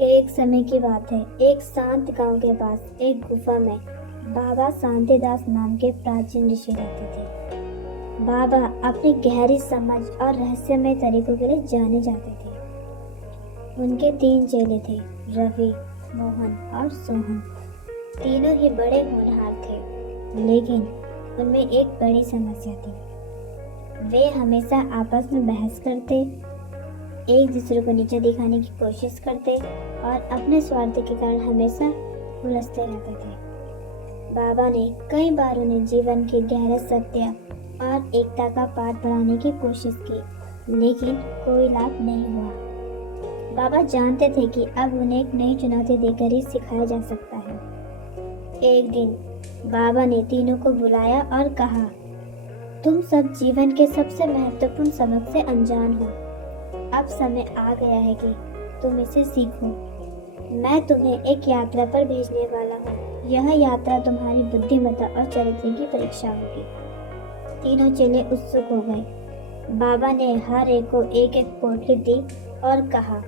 एक समय की बात है। एक शांत गांव के पास एक गुफा में बाबा शांतिदास नाम के प्राचीन ऋषि रहते थे। बाबा अपनी गहरी समझ और रहस्यमय तरीकों के लिए जाने जाते थे। उनके 3 चेले थे, रवि, मोहन और सोहन। तीनों ही बड़े होनहार थे, लेकिन उनमें एक बड़ी समस्या थी। वे हमेशा आपस में बहस करते, एक दूसरे को नीचे दिखाने की कोशिश करते और अपने स्वार्थ के कारण हमेशा उलझते रहते थे। बाबा ने कई बार उन्हें जीवन के गहरे सत्य और एकता का पाठ पढ़ाने की कोशिश की, लेकिन कोई लाभ नहीं हुआ। बाबा जानते थे कि अब उन्हें एक नई चुनौती देकर ही सिखाया जा सकता है। एक दिन बाबा ने तीनों को बुलाया और कहा, तुम सब जीवन के सबसे महत्वपूर्ण सबक से अनजान हो। अब समय आ गया है कि तुम इसे सीखो। मैं तुम्हें एक यात्रा पर भेजने वाला हूँ। यह यात्रा तुम्हारी बुद्धिमत्ता और चरित्र की परीक्षा होगी। तीनों चेले उत्सुक हो गए। बाबा ने हर एक को एक एक पोटली दी और कहा,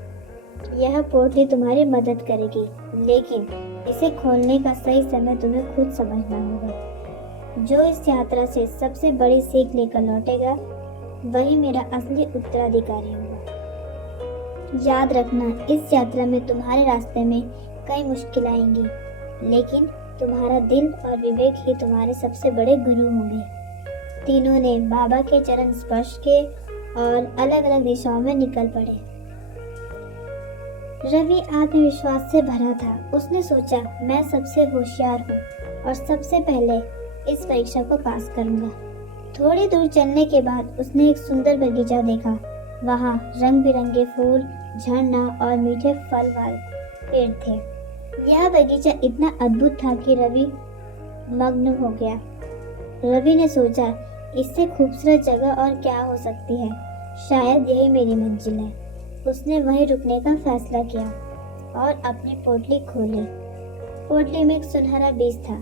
यह पोटली तुम्हारी मदद करेगी, लेकिन इसे खोलने का सही समय तुम्हें खुद समझना होगा। जो इस यात्रा से सबसे बड़ी सीख लेकर लौटेगा, वही मेरा असली उत्तराधिकारी होगा। याद रखना, इस यात्रा में तुम्हारे रास्ते में कई मुश्किलें आएंगी, लेकिन तुम्हारा दिल और विवेक ही तुम्हारे सबसे बड़े गुरु होंगे। तीनों ने बाबा के चरण स्पर्श किए और अलग अलग दिशाओं में निकल पड़े। रवि आत्मविश्वास से भरा था। उसने सोचा, मैं सबसे होशियार हूँ और सबसे पहले इस परीक्षा को पास करूंगा। थोड़ी दूर चलने के बाद उसने एक सुंदर बगीचा देखा। वहाँ रंग बिरंगे फूल, झरना और मीठे फल वाले पेड़ थे। यह बगीचा इतना अद्भुत था कि रवि मग्न हो गया। रवि ने सोचा, इससे खूबसूरत जगह और क्या हो सकती है। शायद यही मेरी मंजिल है। उसने वहीं रुकने का फैसला किया और अपनी पोटली खोली। पोटली में एक सुनहरा बीज था।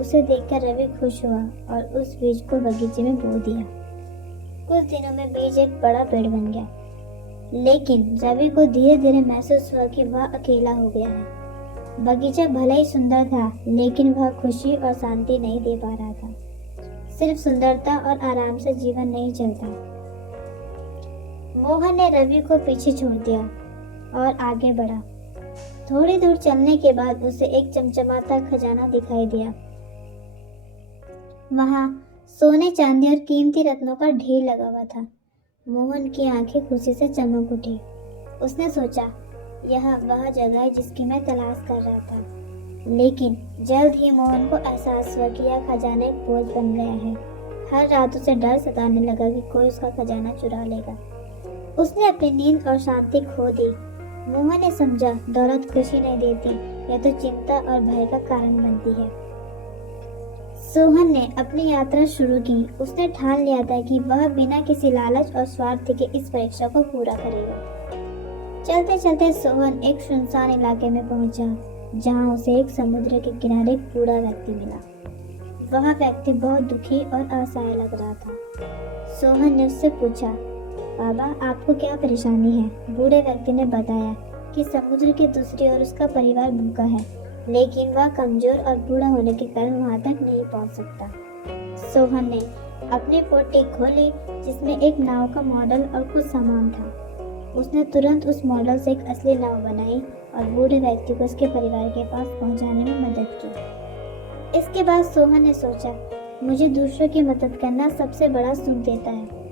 उसे देखकर रवि खुश हुआ और उस बीज को बगीचे में बो दिया। कुछ दिनों में बीज एक बड़ा पेड़ बन गया, लेकिन रवि को धीरे धीरे महसूस हुआ कि वह अकेला हो गया है। बगीचा भले ही सुंदर था, लेकिन वह खुशी और शांति नहीं दे पा रहा था। सिर्फ सुंदरता और आराम से जीवन नहीं चलता। मोहन ने रवि को पीछे छोड़ दिया और आगे बढ़ा। थोड़ी दूर चलने के बाद उसे एक चमचमाता खजाना दिखाई दिया। वहां सोने, चांदी और कीमती रत्नों का ढेर लगा हुआ था। मोहन की आंखें खुशी से चमक उठी। उसने सोचा, यह वह जगह है जिसकी मैं तलाश कर रहा था। लेकिन जल्द ही मोहन को एहसास हुआ कि यह खजाना एक बोझ बन गया है। हर रात उसे डर सताने लगा कि कोई उसका खजाना चुरा लेगा। उसने अपनी नींद और शांति खो दी। मोहन ने समझा, दौलत खुशी नहीं देती, यह तो चिंता और भय का कारण बनती है। सोहन ने अपनी यात्रा शुरू की। उसने ठान लिया था कि वह बिना किसी लालच और स्वार्थ के इस परीक्षा को पूरा करेगा। चलते चलते सोहन एक सुनसान इलाके में पहुंचा, जहां उसे एक समुद्र के किनारे एक बूढ़ा व्यक्ति मिला। वह व्यक्ति बहुत दुखी और असहाय लग रहा था। सोहन ने उससे पूछा, बाबा, आपको क्या परेशानी है? बूढ़े व्यक्ति ने बताया कि समुद्र के दूसरी ओर उसका परिवार भूखा है, लेकिन वह कमजोर और बूढ़ा होने के कारण वहां तक नहीं पहुंच सकता। सोहन ने अपनी पोटली खोली, जिसमें एक नाव का मॉडल और कुछ सामान था। उसने तुरंत उस मॉडल से एक असली नाव बनाई और बूढ़े व्यक्ति को उसके परिवार के पास पहुंचाने में मदद की। इसके बाद सोहन ने सोचा, मुझे दूसरों की मदद करना सबसे बड़ा सुख देता है।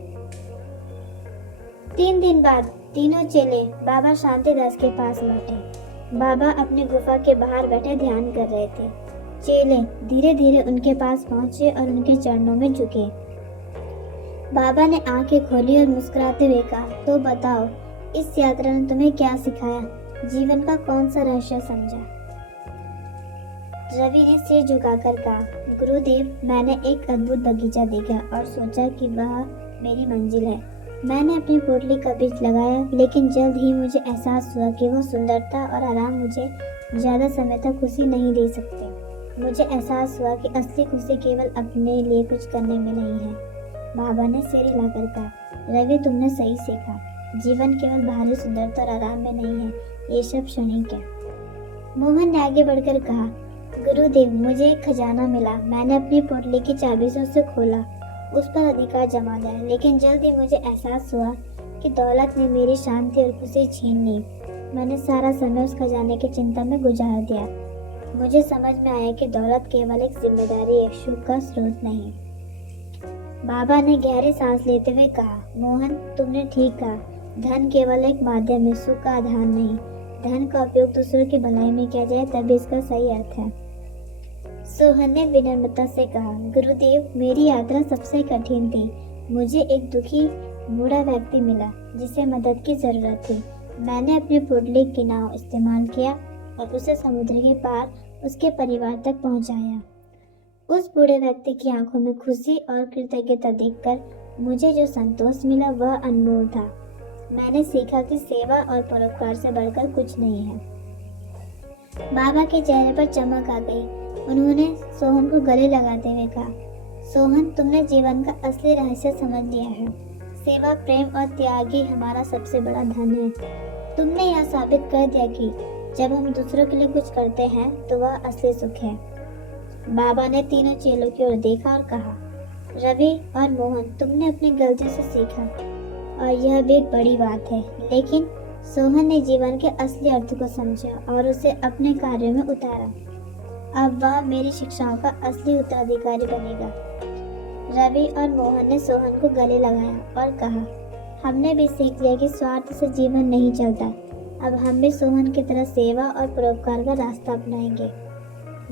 3 दिन बाद तीनों चेले बाबा शांतिदास के पास लौटे। बाबा अपनी गुफा के बाहर बैठे ध्यान कर रहे थे। चेले धीरे धीरे उनके पास पहुंचे और उनके चरणों में झुके। बाबा ने आंखें खोली और मुस्कुराते हुए कहा, तो बताओ, इस यात्रा ने तुम्हें क्या सिखाया? जीवन का कौन सा रहस्य समझा? रवि ने सिर झुकाकर कहा, गुरुदेव, मैंने एक अद्भुत बगीचा देखा और सोचा कि वह मेरी मंजिल है। मैंने अपनी पोटली का बीज लगाया, लेकिन जल्द ही मुझे एहसास हुआ कि वह सुंदरता और आराम मुझे ज़्यादा समय तक खुशी नहीं दे सकते। मुझे एहसास हुआ कि असली खुशी केवल अपने लिए कुछ करने में नहीं है। बाबा ने सिर हिलाकर कहा, रवि, तुमने सही सीखा। जीवन केवल बाहरी सुंदरता और आराम में नहीं है, ये सब क्षणिक है। मोहन ने आगे बढ़कर कहा, गुरुदेव, मुझे एक खजाना मिला। मैंने अपनी पोटली की चाबी से उसे खोला, उस पर अधिकार जमा लिया, लेकिन जल्द ही मुझे एहसास हुआ कि दौलत ने मेरी शांति और खुशी छीन ली। मैंने सारा समय उस खजाने की चिंता में गुजार दिया। मुझे समझ में आया कि दौलत केवल एक जिम्मेदारी है, सुख का स्रोत नहीं। बाबा ने गहरी सांस लेते हुए कहा, मोहन, तुमने ठीक कहा। धन केवल एक माध्यम है, सुख का आधार नहीं। धन का उपयोग दूसरों की भलाई में किया जाए तभी इसका सही अर्थ है। सोहन ने विनम्रता से कहा, गुरुदेव, मेरी यात्रा सबसे कठिन थी। मुझे एक दुखी बूढ़ा व्यक्ति मिला जिसे मदद की जरूरत थी। मैंने अपनी पोटली की नाव इस्तेमाल किया और उसे समुद्र के पार उसके परिवार तक पहुंचाया। उस बूढ़े व्यक्ति की आंखों में खुशी और कृतज्ञता देखकर मुझे जो संतोष मिला वह अनमोल था। मैंने सीखा कि सेवा और परोपकार से बढ़कर कुछ नहीं है। बाबा के चेहरे पर चमक आ गई। उन्होंने सोहन को गले लगाते हुए कहा, सोहन, तुमने जीवन का असली रहस्य समझ लिया है। सेवा, प्रेम और त्याग ही हमारा सबसे बड़ा धन है। तुमने यह साबित कर दिया कि जब हम दूसरों के लिए कुछ करते हैं तो वह असली सुख है। बाबा ने तीनों चेलों की ओर देखा और कहा, रवि और मोहन, तुमने अपनी गलतियों से सीखा और यह भी एक बड़ी बात है। लेकिन सोहन ने जीवन के असली अर्थ को समझा और उसे अपने कार्यों में उतारा। अब वह मेरी शिक्षाओं का असली उत्तराधिकारी बनेगा। रवि और मोहन ने सोहन को गले लगाया और कहा, हमने भी सीख लिया कि स्वार्थ से जीवन नहीं चलता। अब हम भी सोहन की तरह सेवा और परोपकार का रास्ता अपनाएंगे।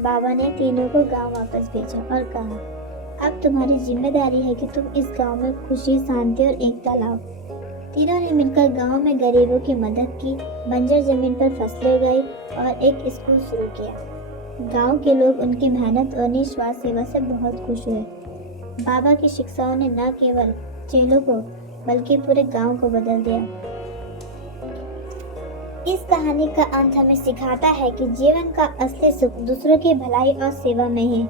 बाबा ने तीनों को गांव वापस भेजा और कहा, अब तुम्हारी जिम्मेदारी है कि तुम इस गांव में खुशी, शांति और एकता लाओ। तीनों ने मिलकर गांव में गरीबों की मदद की, बंजर जमीन पर फसलें उगाई और एक स्कूल शुरू किया। गांव के लोग उनकी मेहनत और निस्वार्थ सेवा से बहुत खुश हुए। बाबा की शिक्षाओं ने न केवल चेलों को बल्कि पूरे गांव को बदल दिया। इस कहानी का अंत हमें सिखाता है कि जीवन का असली सुख दूसरों की भलाई और सेवा में है।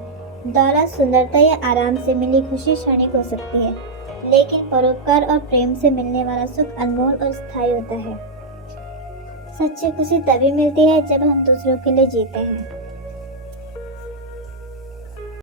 दौलत, सुंदरता या आराम से मिली खुशी क्षणिक हो सकती है, लेकिन परोपकार और प्रेम से मिलने वाला सुख अनमोल और स्थायी होता है। सच्ची खुशी तभी मिलती है जब हम दूसरों के लिए जीते हैं।